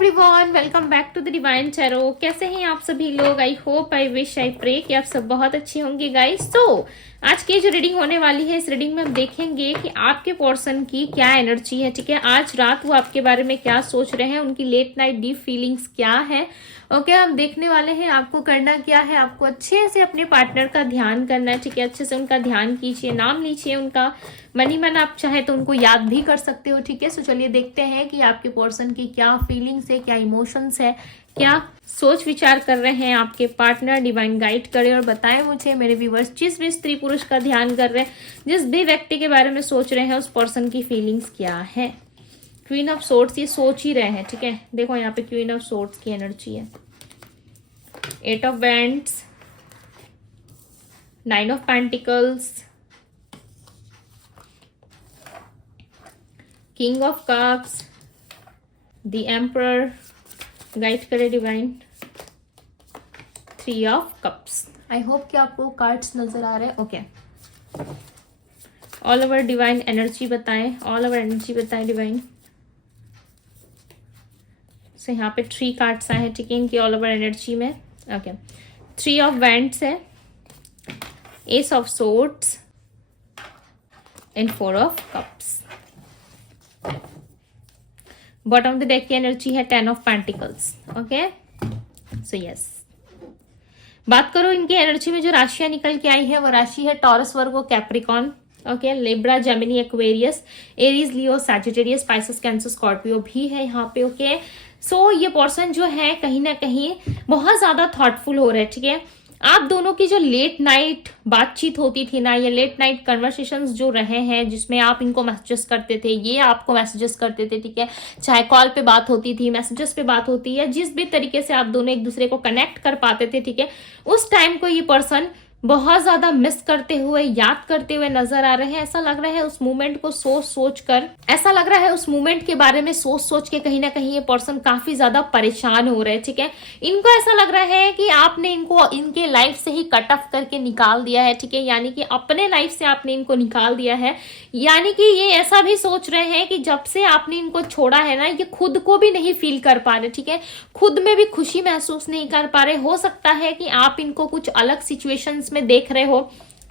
Everyone, welcome back to the divine tarot. कैसे हैं आप सभी लोग? I hope, I wish, I pray कि आप सब बहुत अच्छे होंगे गाइस। तो आज की जो रीडिंग होने वाली है, इस रीडिंग में हम देखेंगे कि आपके पर्सन की क्या एनर्जी है। ठीक है, आज रात वो आपके बारे में क्या सोच रहे हैं, उनकी लेट नाइट डीप फीलिंग्स क्या है। ओके, हम देखने वाले हैं आपको करना क्या है। आपको अच्छे से अपने पार्टनर का ध्यान करना है। ठीक है, अच्छे से उनका ध्यान कीजिए, नाम लीजिए उनका, मनी मन आप चाहे तो उनको याद भी कर सकते हो। ठीक है, सो चलिए देखते हैं कि आपके पर्सन की क्या फीलिंग्स है, क्या इमोशंस है, क्या सोच विचार कर रहे हैं आपके पार्टनर। डिवाइन गाइड करे और बताएं मुझे मेरे व्यूअर्स, जिस भी स्त्री पुरुष का ध्यान कर रहे हैं, जिस भी व्यक्ति के बारे में सोच रहे हैं, उस पर्सन की फीलिंग्स क्या है। क्वीन ऑफ सोर्ड्स, ये सोच ही रहे हैं। ठीक है, देखो यहाँ पे क्वीन ऑफ सोर्ड्स की एनर्जी है, 8 of wands, 9 of pentacles, king of cups, the emperor, guide करे divine, 3 of cups. I hope कि आपको कार्ड्स नजर आ रहे हैं। Okay, all over divine energy बताएं, ऑल ओवर एनर्जी बताएं डिवाइन। सो यहाँ पे 3 कार्ड्स आए हैं। ठीक है, इनकी ऑल ओवर एनर्जी में। ओके, 3 ऑफ वैंड्स है, ace of swords and 4 of cups. Bottom of the deck की एनर्जी है 10 of pentacles. Okay, so yes, बात करो इनकी एनर्जी में जो राशियां निकल के आई है, वो राशि है Taurus, Virgo, Capricorn, okay, Libra, Gemini, Aquarius, Aries, Leo, Sagittarius, Pisces, Cancer, Scorpio भी है यहाँ पे। ओके, सो ये पर्सन जो है कहीं ना कहीं बहुत ज्यादा थॉटफुल हो रहे हैं। ठीक है, आप दोनों की जो लेट नाइट बातचीत होती थी ना, ये लेट नाइट कन्वर्सेशंस जो रहे हैं, जिसमें आप इनको मैसेजेस करते थे, ये आपको मैसेजेस करते थे। ठीक है, चाहे कॉल पे बात होती थी, मैसेजेस पे बात होती है, जिस भी तरीके से आप दोनों एक दूसरे को कनेक्ट कर पाते थे। ठीक है, उस टाइम को ये पर्सन बहुत ज्यादा मिस करते हुए, याद करते हुए नजर आ रहे हैं। ऐसा लग रहा है उस मोमेंट को सोच सोच कर, ऐसा लग रहा है उस मोमेंट के बारे में सोच सोच के कहीं ना कहीं ये पर्सन काफी ज्यादा परेशान हो रहे हैं। ठीक है, इनको ऐसा लग रहा है कि आपने इनको इनके लाइफ से ही कट ऑफ करके निकाल दिया है। ठीक है, यानी कि अपने लाइफ से आपने इनको निकाल दिया है। यानी कि ये ऐसा भी सोच रहे हैं कि जब से आपने इनको छोड़ा है ना, ये खुद को भी नहीं फील कर पा रहे। ठीक है, खुद में भी खुशी महसूस नहीं कर पा रहे। हो सकता है कि आप इनको कुछ अलग सिचुएशंस में देख रहे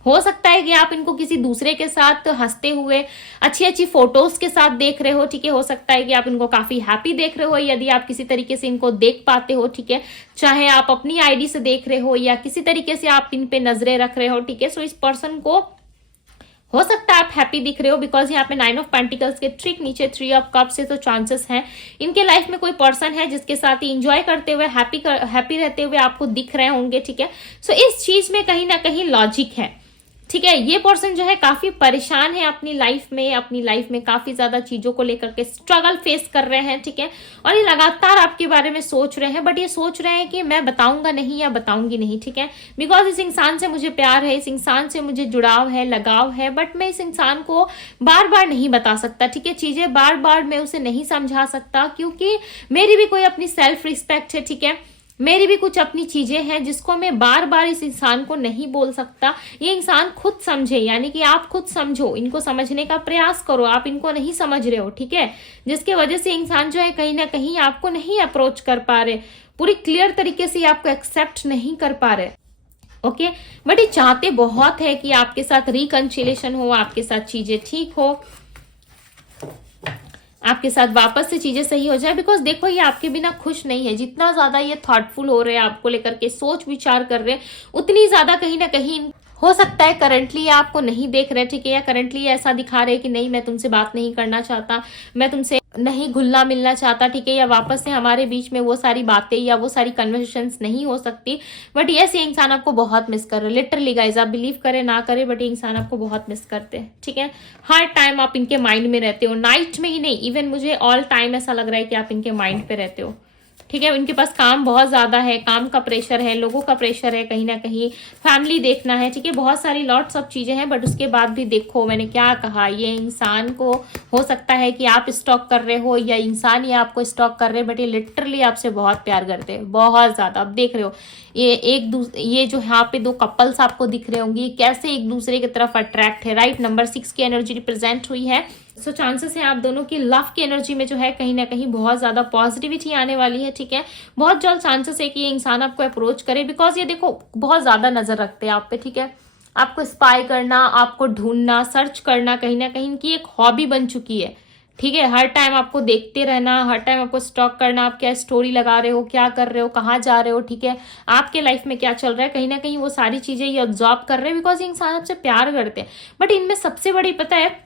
हो सकता है कि आप इनको किसी दूसरे के साथ हंसते हुए, अच्छी अच्छी फोटोज के साथ देख रहे हो। ठीक है, हो सकता है कि आप इनको काफी हैप्पी देख रहे हो, यदि आप किसी तरीके से इनको देख पाते हो। ठीक है, चाहे आप अपनी आईडी से देख रहे हो या किसी तरीके से आप इन पे नजरें रख रहे हो। ठीक है, सो इस पर्सन को हो सकता है आप हैप्पी दिख रहे हो, बिकॉज यहाँ पे 9 ऑफ पेंटिकल्स के ठीक नीचे 3 ऑफ कप्स से, तो चांसेस हैं इनके लाइफ में कोई पर्सन है जिसके साथ ही इंजॉय करते हुए, हैप्पी रहते हुए आपको दिख रहे होंगे। ठीक है, सो इस चीज में कहीं ना कहीं लॉजिक है। ठीक है, ये पर्सन जो है काफी परेशान है अपनी लाइफ में काफी ज्यादा चीजों को लेकर के स्ट्रगल फेस कर रहे हैं। ठीक है, और ये लगातार आपके बारे में सोच रहे हैं, बट ये सोच रहे हैं कि मैं बताऊंगा नहीं या बताऊंगी नहीं। ठीक है, बिकॉज इस इंसान से मुझे प्यार है, इस इंसान से मुझे जुड़ाव है, लगाव है, बट मैं इस इंसान को बार बार नहीं बता सकता। ठीक है, चीजें बार बार मैं उसे नहीं समझा सकता, क्योंकि मेरी भी कोई अपनी सेल्फ रिस्पेक्ट है। ठीक है, मेरी भी कुछ अपनी चीजें हैं जिसको मैं बार बार इस इंसान को नहीं बोल सकता। ये इंसान खुद समझे, यानी कि आप खुद समझो, इनको समझने का प्रयास करो। आप इनको नहीं समझ रहे हो। ठीक है, जिसके वजह से इंसान जो है कहीं ना कहीं आपको नहीं अप्रोच कर पा रहे, पूरी क्लियर तरीके से आपको एक्सेप्ट नहीं कर पा रहे। ओके, बट ये चाहते बहुत है कि आपके साथ रिकंसिलिएशन हो, आपके साथ चीजें ठीक हो, आपके साथ वापस से चीजें सही हो जाए। बिकॉज देखो, ये आपके बिना खुश नहीं है। जितना ज्यादा ये थॉटफुल हो रहे हैं, आपको लेकर के सोच विचार कर रहे हैं, उतनी ज्यादा कहीं ना कहीं हो सकता है करंटली आपको नहीं देख रहे। ठीक है, या करंटली ऐसा दिखा रहे कि नहीं, मैं तुमसे बात नहीं करना चाहता, मैं तुमसे नहीं घुलना मिलना चाहता। ठीक है, या वापस से हमारे बीच में वो सारी बातें या वो सारी कन्वर्सेशंस नहीं हो सकती। बट यस, ये इंसान आपको बहुत मिस कर रहे हैं। लिटरली गाइज, आप बिलीव करें ना करें, बट ये इंसान आपको बहुत मिस करते हैं। ठीक है, हर टाइम आप इनके माइंड में रहते हो, नाइट में ही नहीं, इवन मुझे ऑल टाइम ऐसा लग रहा है कि आप इनके माइंड पे रहते हो। ठीक है, इनके पास काम बहुत ज्यादा है, काम का प्रेशर है, लोगों का प्रेशर है, कहीं ना कहीं फैमिली देखना है। ठीक है, बहुत सारी लॉट्स ऑफ चीजें हैं, बट उसके बाद भी देखो मैंने क्या कहा, ये इंसान को हो सकता है कि आप स्टॉक कर रहे हो या इंसान ये आपको स्टॉक कर रहे हैं, बट ये लिटरली आपसे बहुत प्यार करते हैं, बहुत ज्यादा। अब देख रहे हो ये जो यहाँ पे 2 कपल्स आपको दिख रहे होंगे, कैसे एक दूसरे की तरफ अट्रैक्ट है। राइट, नंबर 6 की एनर्जी रिप्रेजेंट हुई है। सो चांसेस है आप दोनों की लव की एनर्जी में जो है कहीं ना कहीं बहुत ज्यादा पॉजिटिविटी आने वाली है, ठीक है। बहुत जल्द चांसेस है कि ये इंसान आपको अप्रोच करे, बिकॉज ये देखो बहुत ज्यादा नजर रखते हैं आप पे, ठीक है। आपको स्पाई करना, आपको ढूंढना, सर्च करना कहीं ना कहीं इनकी एक हॉबी बन चुकी है, ठीक है। हर टाइम आपको देखते रहना, हर टाइम आपको स्टॉक करना, आप क्या स्टोरी लगा रहे हो, क्या कर रहे हो, कहाँ जा रहे हो, ठीक है। आपके लाइफ में क्या चल रहा है, कहीं ना कहीं वो सारी चीजें ये ऑब्जॉर्व कर रहे हैं, बिकॉज ये इंसान आपसे प्यार करते हैं। बट इनमें सबसे बड़ी पता है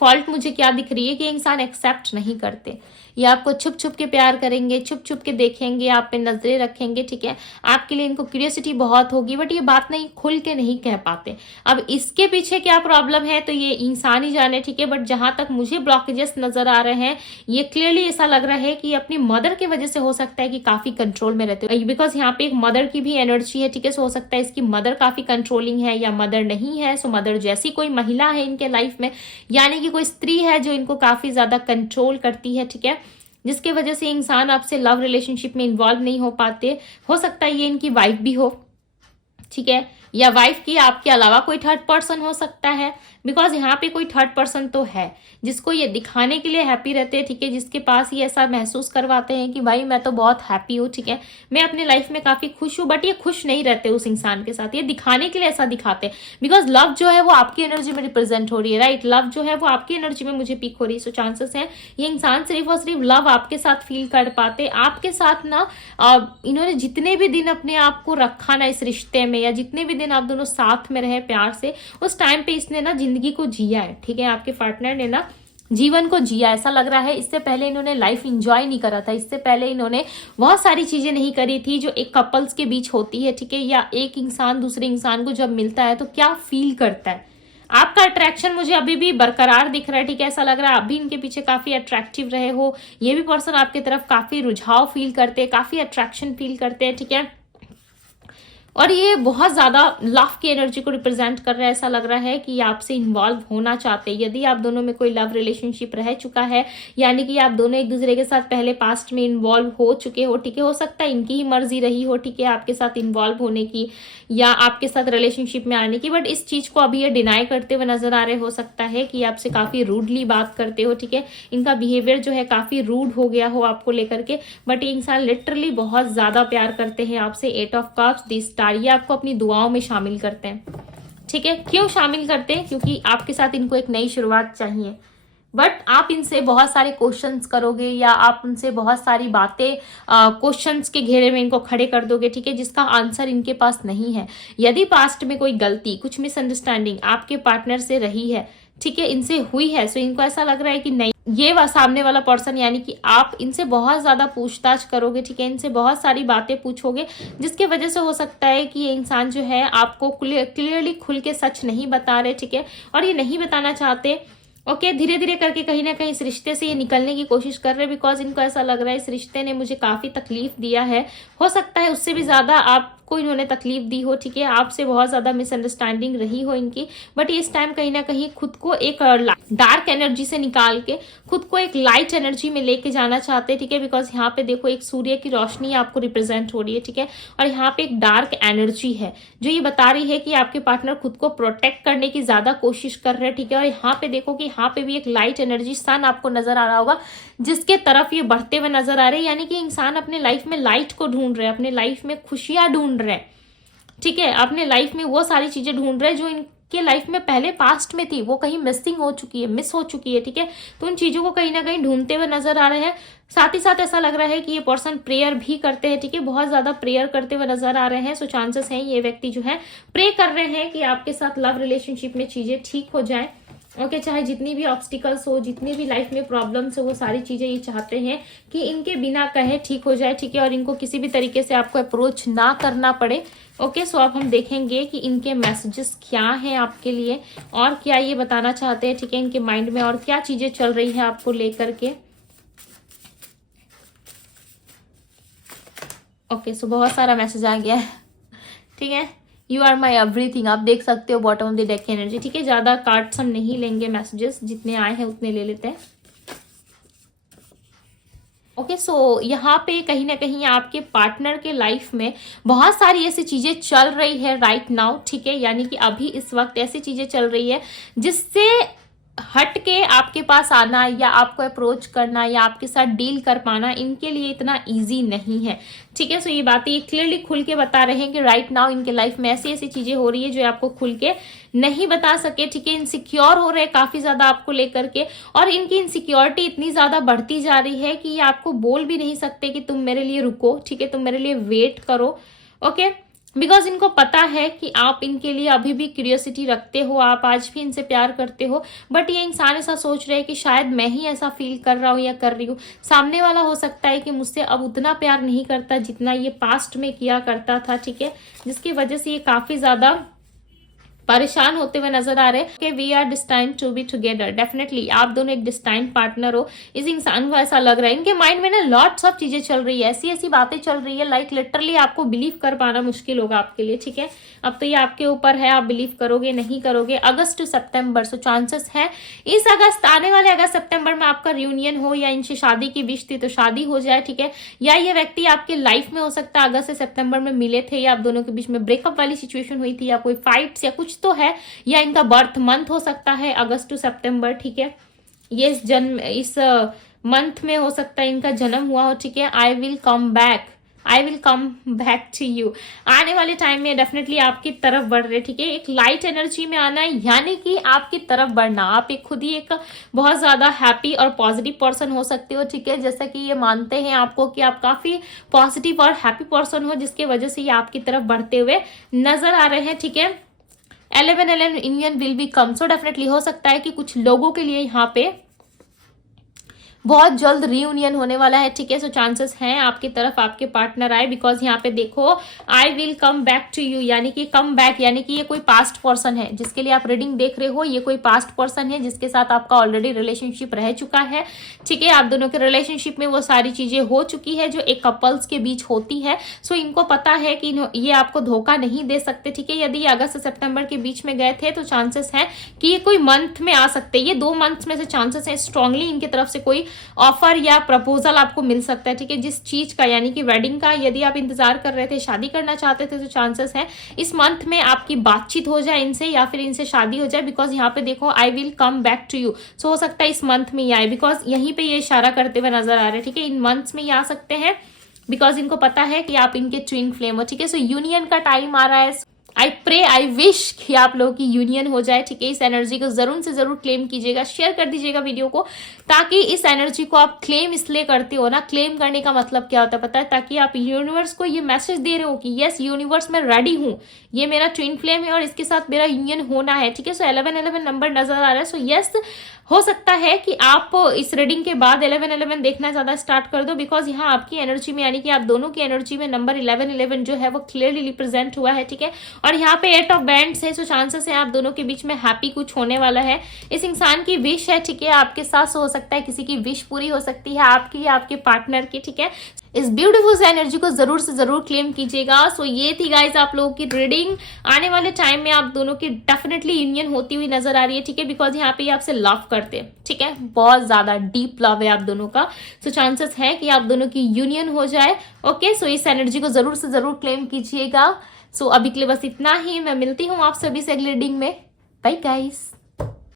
फॉल्ट मुझे क्या दिख रही है, कि इंसान एक्सेप्ट नहीं करते। ये आपको छुप छुप के प्यार करेंगे, छुप छुप के देखेंगे, आप पे नजरें रखेंगे, ठीक है। आपके लिए इनको क्यूरियोसिटी बहुत होगी, बट ये बात नहीं खुल के नहीं कह पाते। अब इसके पीछे क्या प्रॉब्लम है तो ये इंसान ही जाने, ठीक है। बट जहां तक मुझे ब्लॉकेजेस नजर आ रहे हैं, ये क्लियरली ऐसा लग रहा है कि अपनी मदर की वजह से हो सकता है कि काफी कंट्रोल में रहते हो, बिकॉज यहाँ पे एक मदर की भी एनर्जी है, ठीक है। सो हो सकता है इसकी मदर काफी कंट्रोलिंग है या मदर नहीं है, सो मदर जैसी कोई महिला है इनके लाइफ में, यानी कि कोई स्त्री है जो इनको काफी ज्यादा कंट्रोल करती है, ठीक है। जिसकी वजह से इंसान आपसे लव रिलेशनशिप में इन्वॉल्व नहीं हो पाते। हो सकता है ये इनकी वाइफ भी हो, ठीक है, या वाइफ की आपके अलावा कोई थर्ड पर्सन हो सकता है, बिकॉज यहाँ पे कोई थर्ड पर्सन तो है जिसको ये दिखाने के लिए हैप्पी रहते हैं, ठीक है। जिसके पास ये ऐसा महसूस करवाते हैं कि भाई मैं तो बहुत हैप्पी हूँ, ठीक है, मैं अपने लाइफ में काफी खुश हूँ, बट ये खुश नहीं रहते उस इंसान के साथ, ये दिखाने के लिए ऐसा दिखाते हैं। बिकॉज लव जो है वो आपकी एनर्जी में रिप्रेजेंट हो रही है, राइट। लव जो है वो आपकी एनर्जी में मुझे पीक हो रही है। सो चांसेस है ये इंसान सिर्फ और सिर्फ लव आपके साथ फील कर पाते, आपके साथ ना इन्होंने जितने भी दिन अपने आप को रखा ना इस रिश्ते में, या जितने भी दिन आप दोनों साथ में रहे प्यार से, उस टाइम पे इसने ना जिंदगी को जिया है, ठीक है। आपके पार्टनर ने ना जीवन को जिया, ऐसा लग रहा है। इससे पहले इन्होंने लाइफ एंजॉय नहीं करा था, इससे पहले इन्होंने बहुत सारी चीजें नहीं करी थी जो एक कपल्स के बीच होती है, ठीक है। या एक इंसान दूसरे इंसान को जब मिलता है तो क्या फील करता है। आपका अट्रैक्शन मुझे अभी भी बरकरार दिख रहा है, ठीक है। ऐसा लग रहा है आप भी इनके पीछे काफी अट्रैक्टिव रहे हो, ये भी पर्सन आपकी तरफ काफी रुझाव फील करते हैं, काफी अट्रैक्शन फील करते हैं, ठीक है। और ये बहुत ज्यादा लव की एनर्जी को रिप्रेजेंट कर रहा है। ऐसा लग रहा है कि आपसे इन्वॉल्व होना चाहते हैं। यदि आप दोनों में कोई लव रिलेशनशिप रह चुका है, यानी कि आप दोनों एक दूसरे के साथ पहले पास्ट में इन्वॉल्व हो चुके हो, ठीक है। हो सकता है इनकी ही मर्जी रही हो, ठीक है, आपके साथ इन्वॉल्व होने की या आपके साथ रिलेशनशिप में आने की, बट इस चीज को अभी ये डिनाई करते हुए नजर आ रहे। हो सकता है कि आपसे काफी रूडली बात करते हो, ठीक है। इनका बिहेवियर जो है काफी रूड हो गया हो आपको लेकर के, बट ये इंसान लिटरली बहुत ज्यादा प्यार करते हैं आपसे। 8 ऑफ कप्स, दी स्टार, ये आपको अपनी दुआओं में शामिल करते हैं, ठीक है। क्यों शामिल करते हैं? क्योंकि आपके साथ इनको एक नई शुरुआत चाहिए, बट आप इनसे बहुत सारे क्वेश्चंस करोगे या आप उनसे बहुत सारी बातें क्वेश्चंस के घेरे में इनको खड़े कर दोगे, ठीक है, जिसका आंसर इनके पास नहीं है। यदि पास्ट में कोई गलती, कुछ मिसअंडरस्टैंडिंग आपके पार्टनर से रही है, ठीक है, इनसे हुई है, सो इनको ऐसा लग रहा है कि नहीं, ये सामने वाला पर्सन, यानी कि आप इनसे बहुत ज्यादा पूछताछ करोगे, ठीक है, इनसे बहुत सारी बातें पूछोगे, जिसके वजह से हो सकता है कि ये इंसान जो है आपको क्लियरली खुल के सच नहीं बता रहे, ठीक है, और ये नहीं बताना चाहते। ओके, धीरे धीरे करके कहीं ना कहीं इस रिश्ते से ये निकलने की कोशिश कर रहे हैं, बिकॉज इनको ऐसा लग रहा है इस रिश्ते ने मुझे काफी तकलीफ दिया है। हो सकता है उससे भी ज्यादा आपको इन्होंने तकलीफ दी हो, ठीक है, आपसे बहुत ज्यादा मिसअंडरस्टैंडिंग रही हो इनकी, बट इस टाइम कहीं ना कहीं खुद को एक डार्क एनर्जी से निकाल के खुद को एक लाइट एनर्जी में लेके जाना चाहते हैं, ठीक है। बिकॉज यहाँ पे देखो एक सूर्य की रोशनी आपको रिप्रेजेंट हो रही है, ठीक है, और यहाँ पे एक डार्क एनर्जी है जो ये बता रही है कि आपके पार्टनर खुद को प्रोटेक्ट करने की ज्यादा कोशिश कर रहे हैं, ठीक है। और यहाँ पे देखो कि यहाँ पे भी एक लाइट एनर्जी, सन आपको नजर आ रहा होगा, जिसके तरफ ये बढ़ते हुए नजर आ रहे हैं, यानी कि इंसान अपने लाइफ में लाइट को ढूंढ रहे हैं, अपने लाइफ में खुशियां ढूंढ रहे हैं, ठीक है, अपने लाइफ में वो सारी चीजें ढूंढ रहे हैं जो इनके लाइफ में पहले पास्ट में थी, वो कहीं मिसिंग हो चुकी है, मिस हो चुकी है, ठीक है। तो उन चीजों को कहीं ना कहीं ढूंढते हुए नजर आ रहे हैं। साथ ही साथ ऐसा लग रहा है कि ये पर्सन प्रेयर भी करते हैं, ठीक है, बहुत ज्यादा प्रेयर करते हुए नजर आ रहे हैं। सो चांसेस हैं ये व्यक्ति जो है प्रे कर रहे हैं कि आपके साथ लव रिलेशनशिप में चीजें ठीक हो जाए। ओके, चाहे जितनी भी ऑब्स्टिकल्स हो, जितनी भी लाइफ में प्रॉब्लम्स हो, वो सारी चीजें ये चाहते हैं कि इनके बिना कहे ठीक हो जाए, ठीक है, और इनको किसी भी तरीके से आपको अप्रोच ना करना पड़े। ओके, सो अब हम देखेंगे कि इनके मैसेजेस क्या हैं आपके लिए और क्या ये बताना चाहते हैं, ठीक है, इनके माइंड में और क्या चीजें चल रही है आपको लेकर के। ओके, सो बहुत सारा मैसेज आ गया है, ठीक है। यू आर माई एवरीथिंग, आप देख सकते हो बॉटम ऑफ द डेक की एनर्जी, ठीक है। ज्यादा कार्ड्स हम नहीं लेंगे, मैसेजेस जितने आए हैं उतने ले लेते हैं। ओके, सो यहाँ पे कहीं ना कहीं आपके पार्टनर के लाइफ में बहुत सारी ऐसी चीजें चल रही है राइट नाउ, ठीक है, यानी कि अभी इस वक्त ऐसी चीजें चल रही है जिससे हट के आपके पास आना या आपको अप्रोच करना या आपके साथ डील कर पाना इनके लिए इतना इजी नहीं है, ठीक है। सो ये बातें ये क्लियरली खुल के बता रहे हैं कि राइट नाउ इनके लाइफ में ऐसी ऐसी चीजें हो रही है जो आपको खुल के नहीं बता सके, ठीक है। इनसिक्योर हो रहे हैं काफी ज्यादा आपको लेकर के, और इनकी इनसिक्योरिटी इतनी ज्यादा बढ़ती जा रही है कि ये आपको बोल भी नहीं सकते कि तुम मेरे लिए रुको, ठीक है, तुम मेरे लिए वेट करो, ओके। बिकॉज इनको पता है कि आप इनके लिए अभी भी क्यूरियोसिटी रखते हो, आप आज भी इनसे प्यार करते हो, बट ये इंसान ऐसा सोच रहे हैं कि शायद मैं ही ऐसा फील कर रहा हूँ या कर रही हूँ। सामने वाला हो सकता है कि मुझसे अब उतना प्यार नहीं करता जितना ये पास्ट में किया करता था, ठीक है, जिसकी वजह से ये काफी ज्यादा परेशान होते हुए नजर आ रहे हैं कि we are destined to be together. Definitely आप दोनों एक डिस्टाइंड पार्टनर हो, इस इंसान को ऐसा लग रहा है। इनके माइंड में ना लॉट्स ऑफ चीजें चल रही है, ऐसी ऐसी बातें चल रही है, लाइक लिटरली आपको बिलीव कर पाना मुश्किल होगा आपके लिए, ठीक है। अब तो ये आपके ऊपर है, आप बिलीव करोगे नहीं करोगे। अगस्त टू सितंबर, सो चांसेस है इस अगस्त, आने वाले अगस्त सितंबर में आपका रियूनियन हो, या इनसे शादी की विश थी तो शादी हो जाए, ठीक है। या ये व्यक्ति आपके लाइफ में हो सकता है अगस्त से सितंबर में मिले थे, या आप दोनों के बीच में ब्रेकअप वाली सिचुएशन हुई थी, या कोई फाइट्स या कुछ तो है, या इनका बर्थ मंथ हो सकता है अगस्त टू सितंबर, ठीक है। ये इस मंथ में हो सकता है इनका जन्म हुआ हो, ठीक है। I will come back to you, आने वाले टाइम में डेफिनेटली आपकी तरफ बढ़ रहे, ठीक है। एक लाइट एनर्जी में आना है, यानी कि आपकी तरफ बढ़ना। आप एक खुद ही एक बहुत ज्यादा हैप्पी और पॉजिटिव पर्सन हो सकते हो, ठीक है। जैसा कि ये मानते हैं आपको कि आप काफी पॉजिटिव और हैप्पी पर्सन हो, जिसकी वजह से ये आपकी तरफ बढ़ते हुए नजर आ रहे हैं, ठीक है। 11 union will be come, so definitely हो सकता है कि कुछ लोगों के लिए यहाँ पे बहुत जल्द रीयूनियन होने वाला है, ठीक है। सो चांसेस हैं आपकी तरफ आपके पार्टनर आए, बिकॉज यहाँ पे देखो I will come back to you, यानी कि कम बैक, यानी कि ये कोई पास्ट पर्सन है जिसके लिए आप रीडिंग देख रहे हो। ये कोई पास्ट पर्सन है जिसके साथ आपका ऑलरेडी रिलेशनशिप रह चुका है, ठीक है। आप दोनों के रिलेशनशिप में वो सारी चीजें हो चुकी है जो एक कपल्स के बीच होती है। सो इनको पता है कि ये आपको धोखा नहीं दे सकते, ठीक है। यदि अगस्त से सितंबर के बीच में गए थे तो चांसेस है कि ये कोई मंथ में आ सकते हैं, ये 2 मंथ में से चांसेस है स्ट्रांगली इनकी तरफ से कोई ऑफर या प्रपोजल आपको मिल सकता है, ठीक है। जिस चीज का, यानी कि वेडिंग का यदि आप इंतजार कर रहे थे, शादी करना चाहते थे, तो चांसेस है इस मंथ में आपकी बातचीत हो जाए इनसे, या फिर इनसे शादी हो जाए। बिकॉज यहाँ पे देखो I will come back to you, so हो सकता है इस मंथ में ही आए, बिकॉज यहीं पे ये इशारा करते हुए नजर आ रहे हैं, ठीक है। इन मंथ्स में ही आ सकते हैं, बिकॉज इनको पता है कि आप इनके ट्विन फ्लेम हो, ठीक है। सो यूनियन का टाइम आ रहा है। आई प्रे, आई विश कि आप लोगों की यूनियन हो जाए, ठीक है। इस एनर्जी को जरूर से जरूर क्लेम कीजिएगा, शेयर कर दीजिएगा वीडियो को, ताकि इस एनर्जी को आप क्लेम इसलिए करते हो ना, क्लेम करने का मतलब क्या होता है पता है, ताकि आप यूनिवर्स को ये मैसेज दे रहे हो कि यस यूनिवर्स मैं रेडी हूँ, ये मेरा ट्विन फ्लेम है और इसके साथ मेरा यूनियन होना है, ठीक है। सो 11 नंबर नजर आ रहा है। सो यस, हो सकता है कि आप इस रीडिंग के बाद 11 देखना ज्यादा स्टार्ट कर दो, बिकॉज यहाँ आपकी एनर्जी में, यानी कि आप दोनों की एनर्जी में नंबर 11 जो है वो क्लियरली रिप्रेजेंट हुआ है, ठीक है। और यहाँ पे 8 ऑफ बैंड्स है, सो चांसेस है आप दोनों के बीच में हैप्पी कुछ होने वाला है। इस इंसान की विश है, ठीक है, आपके साथ हो सकता है किसी की विश पूरी हो सकती है, आपकी या आपके पार्टनर की, ठीक है। इस ब्यूटीफुल से एनर्जी को जरूर से जरूर क्लेम कीजिएगा। सो ये थी गाइज आप लोगों की रीडिंग। आने वाले टाइम में आप दोनों की डेफिनेटली यूनियन होती हुई नजर आ रही है, ठीक है, बिकॉज यहाँ पे ये आपसे लव करते हैं, ठीक है, बहुत ज्यादा डीप लव है आप दोनों का। सो चांसेस है कि आप दोनों की यूनियन हो जाए, ओके। सो इस एनर्जी को जरूर से जरूर क्लेम कीजिएगा। सो अभी के लिए बस इतना ही, मैं मिलती हूँ आप सभी से अगली रीडिंग में। Bye guys.